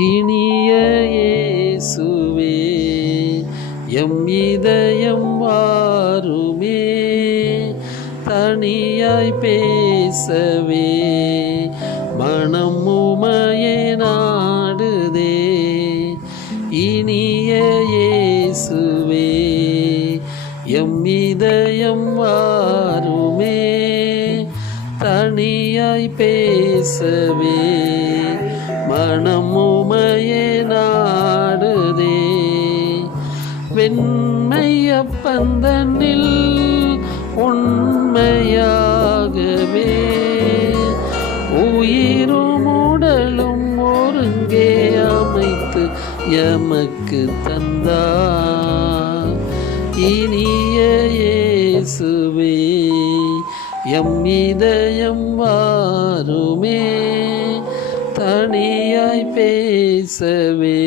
இனிய இயேசுவே எம் இதயம் வாருமே, தனியாய் பேசவே மனம் உமையை நாடுதே. இனிய இயேசுவே எம் இதயம் வாருமே, தனியாய் பேசவே மனம் உமையை நாடுதே. வெண்மைய பந்தனில் உண்மையாகவே உயிரும் உடலும் ஒருங்கே அமைத்து எமக்கு தந்தார். இனிய இயேசுவே எம் இதயம் வாருமே, தனியாய் பேசவே